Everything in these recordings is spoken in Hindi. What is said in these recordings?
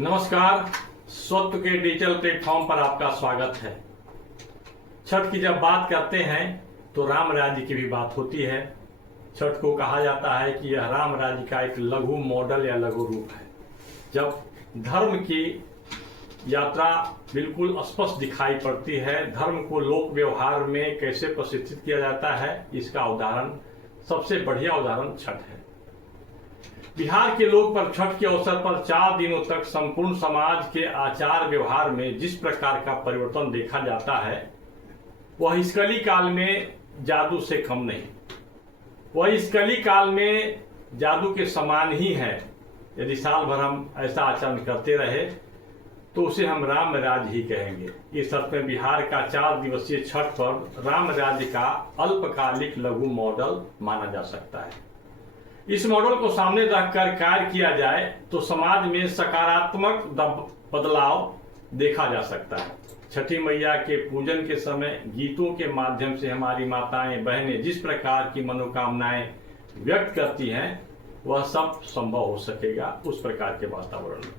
नमस्कार। स्वत्व के डिजिटल प्लेटफॉर्म पर आपका स्वागत है। छठ की जब बात करते हैं तो राम राज्य की भी बात होती है। छठ को कहा जाता है कि यह राम राज्य का एक लघु मॉडल या लघु रूप है। जब धर्म की यात्रा बिल्कुल स्पष्ट दिखाई पड़ती है, धर्म को लोक व्यवहार में कैसे प्रशिक्षित किया जाता है, इसका उदाहरण, सबसे बढ़िया उदाहरण छठ है। बिहार के लोग पर छठ के अवसर पर 4 दिनों तक संपूर्ण समाज के आचार व्यवहार में जिस प्रकार का परिवर्तन देखा जाता है, वह इस कली काल में जादू से कम नहीं, वह इस कली काल में जादू के समान ही है। यदि साल भर हम ऐसा आचरण करते रहे तो उसे हम राम राज्य ही कहेंगे। इस अर्थ में बिहार का 4 दिवसीय छठ पर्व राम राज्य का अल्पकालिक लघु मॉडल माना जा सकता है। इस मॉडल को सामने रखकर कार्य किया जाए तो समाज में सकारात्मक बदलाव देखा जा सकता है। छठी मैया के पूजन के समय गीतों के माध्यम से हमारी माताएं बहनें जिस प्रकार की मनोकामनाएं व्यक्त करती हैं, वह सब संभव हो सकेगा उस प्रकार के वातावरण में।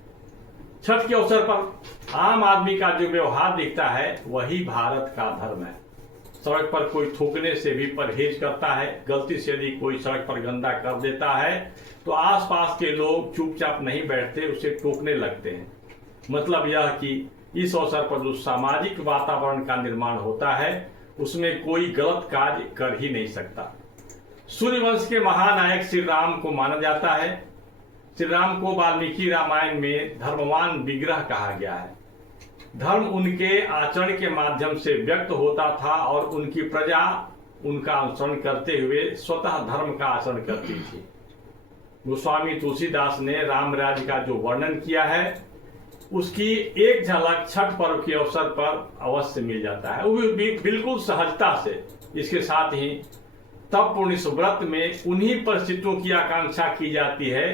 छठ के अवसर पर आम आदमी का जो व्यवहार दिखता है, वही भारत का धर्म है। सड़क पर कोई थूकने से भी परहेज करता है। गलती से यदि कोई सड़क पर गंदा कर देता है तो आसपास के लोग चुपचाप नहीं बैठते, उसे टोकने लगते हैं। मतलब यह कि इस अवसर पर जो सामाजिक वातावरण का निर्माण होता है, उसमें कोई गलत कार्य कर ही नहीं सकता। सूर्यवंश के महानायक श्री राम को माना जाता है। श्री राम को वाल्मीकि रामायण में धर्मवान विग्रह कहा गया है। धर्म उनके आचरण के माध्यम से व्यक्त होता था और उनकी प्रजा उनका अनुसरण करते हुए स्वतः धर्म का आचरण करती थी। गोस्वामी तुलसीदास ने राम राज्य का जो वर्णन किया है, उसकी एक झलक छठ पर्व के अवसर पर अवश्य मिल जाता है, वो भी बिल्कुल सहजता से। इसके साथ ही तप पूर्ण इस व्रत में उन्हीं परिस्थितियों की आकांक्षा की जाती है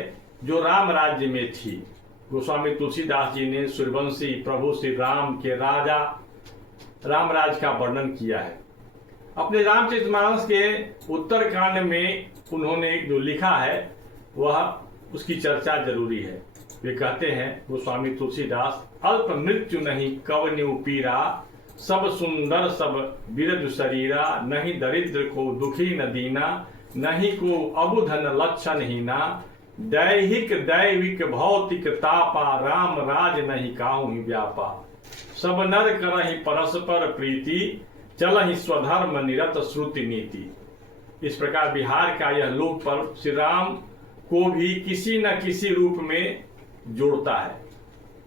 जो राम राज्य में थी। गोस्वामी तुलसीदास जी ने सूर्यवंशी प्रभु श्री राम के राजा रामराज का वर्णन किया है। अपने रामचरितमानस के उत्तरकांड में उन्होंने जो लिखा है, वह उसकी चर्चा जरूरी है। वे कहते हैं, गोस्वामी तुलसीदास, अल्प मृत्यु नहीं कवन्यु पीरा, सब सुंदर सब बिरज शरीरा, नहीं दरिद्र को दुखी न दीना, नहीं को अबुधन लक्षण हीना, दैहिक दैविक भौतिक तापा, राम राज नहीं काहू ही व्यापा, सब नर करहि परस्पर प्रीति, चलहि स्वधर्म निरत श्रुति नीति। इस प्रकार बिहार का यह लोक पर्व श्री राम को भी किसी न किसी रूप में जोड़ता है।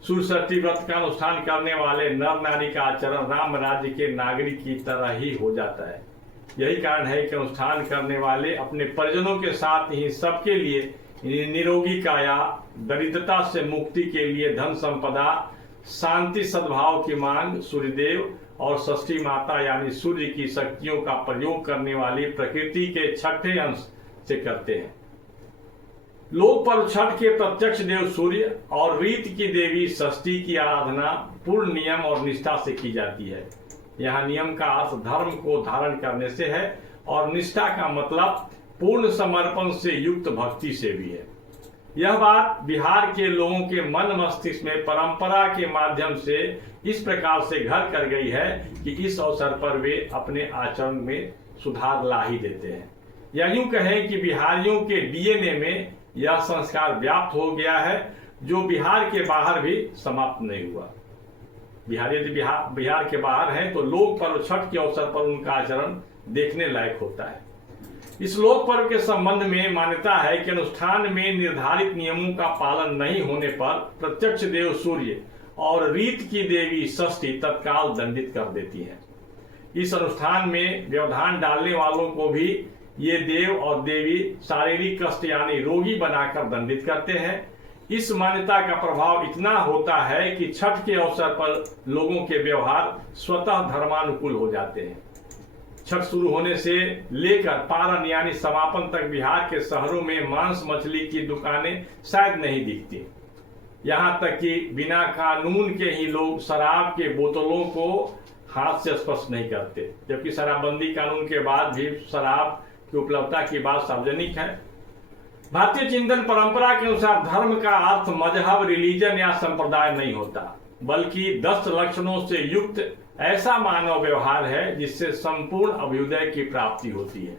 सूर्यषष्ठी व्रत का अनुष्ठान करने वाले नर नारी का आचरण राम राज्य के नागरिक की तरह ही हो जाता है। यही कारण है कि अनुष्ठान करने वाले अपने परिजनों के साथ ही सबके लिए निरोगी काया, दरिद्रता से मुक्ति के लिए धन संपदा, शांति सद्भाव की मांग, सूर्यदेव और षष्ठी माता यानी सूर्य की शक्तियों का प्रयोग करने वाली प्रकृति के छठे अंश से करते हैं। लोक पर्व छठ के प्रत्यक्ष देव सूर्य और रीत की देवी षष्ठी की आराधना पूर्ण नियम और निष्ठा से की जाती है। यहाँ नियम का अर्थ धर्म को धारण करने से है और निष्ठा का मतलब पूर्ण समर्पण से युक्त भक्ति से भी है। यह बात बिहार के लोगों के मन मस्तिष्क में परंपरा के माध्यम से इस प्रकार से घर कर गई है कि इस अवसर पर वे अपने आचरण में सुधार ला ही देते हैं। या यूं कहें कि बिहारियों के डीएनए में यह संस्कार व्याप्त हो गया है, जो बिहार के बाहर भी समाप्त नहीं हुआ। बिहारी यदि बिहार के बाहर हैं तो लोक पर्व छठ के अवसर पर उनका आचरण देखने लायक होता है। इस लोक पर्व के संबंध में मान्यता है कि अनुष्ठान में निर्धारित नियमों का पालन नहीं होने पर प्रत्यक्ष देव सूर्य और रीत की देवी षष्ठी तत्काल दंडित कर देती है। इस अनुष्ठान में व्यवधान डालने वालों को भी ये देव और देवी शारीरिक कष्ट यानी रोगी बनाकर दंडित करते हैं। इस मान्यता का प्रभाव इतना होता है कि छठ के अवसर पर लोगों के व्यवहार स्वतः धर्मानुकूल हो जाते हैं। छठ शुरू होने से लेकर पारण यानी समापन तक बिहार के शहरों में मांस मछली की दुकानें शायद नहीं दिखती। यहाँ तक कि बिना कानून के ही लोग शराब के बोतलों को हाथ से स्पर्श नहीं करते, जबकि शराबबंदी कानून के बाद भी शराब की उपलब्धता की बात सार्वजनिक है। भारतीय चिंतन परंपरा के अनुसार धर्म का अर्थ मजहब, रिलीजन या संप्रदाय नहीं होता, बल्कि 10 लक्षणों से युक्त ऐसा मानव व्यवहार है जिससे संपूर्ण अभ्युदय की प्राप्ति होती है।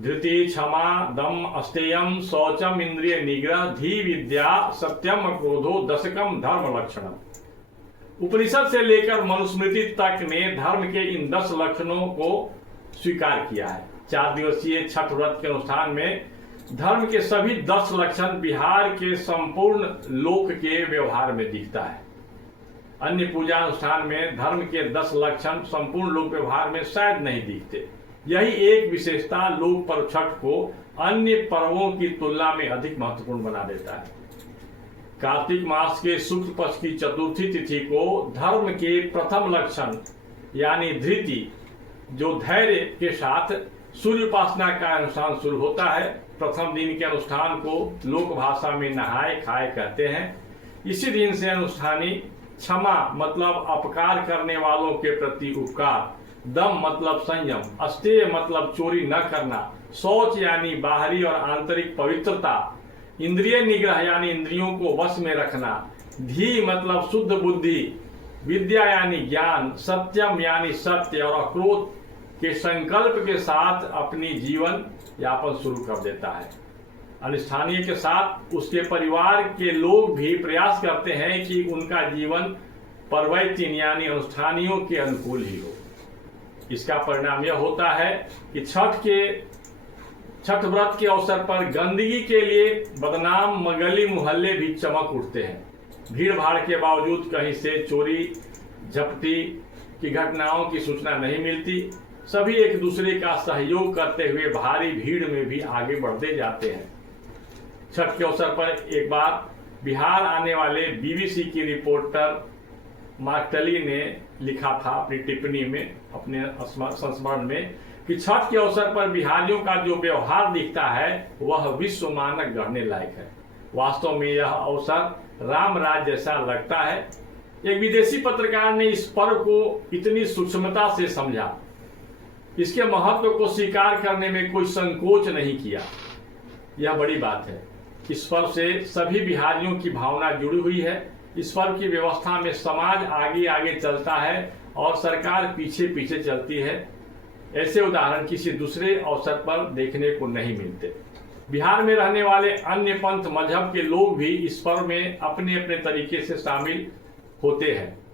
धृति, क्षमा, दम, अस्तेयम, शौचम, इंद्रिय निग्रह, धी विद्या, सत्यम, क्रोधो, दशकम धर्म लक्षणम। उपनिषद से लेकर मनुस्मृति तक ने धर्म के इन 10 लक्षणों को स्वीकार किया है। 4 दिवसीय छठ व्रत के अनुष्ठान में धर्म के सभी 10 लक्षण बिहार के संपूर्ण लोक के व्यवहार में दिखता है। अन्य पूजा अनुष्ठान में धर्म के 10 लक्षण संपूर्ण लोक व्यवहार में शायद नहीं दिखते। यही एक विशेषता लोक पर्व छठ को अन्य पर्वों की तुलना में अधिक महत्वपूर्ण बना देता है। कार्तिक मास के शुक्ल पक्ष की चतुर्थी तिथि को धर्म के प्रथम लक्षण यानी धृति, जो धैर्य के साथ सूर्य उपासना का अनुष्ठान शुरू होता है। प्रथम दिन के अनुष्ठान को लोक भाषा में नहाए खाए कहते हैं। इसी दिन से अनुष्ठानी क्षमा मतलब अपकार करने वालों के प्रति उपकार, दम मतलब संयम, अस्तेय मतलब चोरी न करना, शौच यानी बाहरी और आंतरिक पवित्रता, इंद्रिय निग्रह यानी इंद्रियों को वश में रखना, धी मतलब शुद्ध बुद्धि, विद्या यानी ज्ञान, सत्यम यानी सत्य और अक्रोध के संकल्प के साथ अपनी जीवन यापन शुरू कर देता है। अनुष्ठानीय के साथ उसके परिवार के लोग भी प्रयास करते हैं कि उनका जीवन परवैतीन यानी अनुष्ठानियों के अनुकूल ही हो। इसका परिणाम यह होता है कि छठ व्रत के अवसर पर गंदगी के लिए बदनाम गली मोहल्ले भी चमक उठते हैं। भीड़ भाड़ के बावजूद कहीं से चोरी झपटी की घटनाओं की सूचना नहीं मिलती। सभी एक दूसरे का सहयोग करते हुए भारी भीड़ में भी आगे बढ़ते जाते हैं। छठ के अवसर पर एक बार बिहार आने वाले बीबीसी की रिपोर्टर मार्टली ने लिखा था अपनी टिप्पणी में, अपने संस्मरण में, कि छठ के अवसर पर बिहारियों का जो व्यवहार दिखता है वह विश्व मानक गढ़ने लायक है। वास्तव में यह अवसर राम राज जैसा लगता है। एक विदेशी पत्रकार ने इस पर्व को इतनी सूक्ष्मता से समझा, इसके महत्व को स्वीकार करने में कोई संकोच नहीं किया। यह बड़ी बात है। इस पर्व से सभी बिहारियों की भावना जुड़ी हुई है। इस पर्व की व्यवस्था में समाज आगे आगे चलता है और सरकार पीछे पीछे चलती है। ऐसे उदाहरण किसी दूसरे अवसर पर देखने को नहीं मिलते। बिहार में रहने वाले अन्य पंथ मजहब के लोग भी इस पर्व में अपने अपने तरीके से शामिल होते हैं।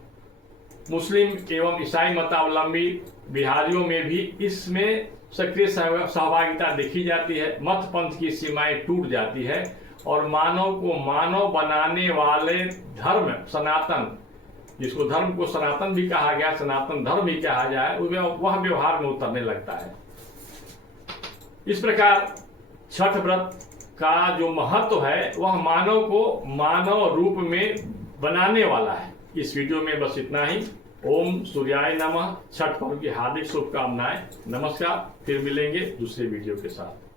मुस्लिम एवं ईसाई मतावलंबी बिहारियों में भी इसमें सक्रिय सहभागिता देखी जाती है। मत पंथ की सीमाएं टूट जाती है और मानव को मानव बनाने वाले धर्म सनातन, जिसको धर्म को सनातन भी कहा गया, सनातन धर्म भी कहा जाए, वह व्यवहार में उतरने लगता है। इस प्रकार छठ व्रत का जो महत्व है वह मानव को मानव रूप में बनाने वाला है। इस वीडियो में बस इतना ही। ओम सूर्याय नमः। छठ पर्व की हार्दिक शुभकामनाएं। नमस्कार। फिर मिलेंगे दूसरे वीडियो के साथ।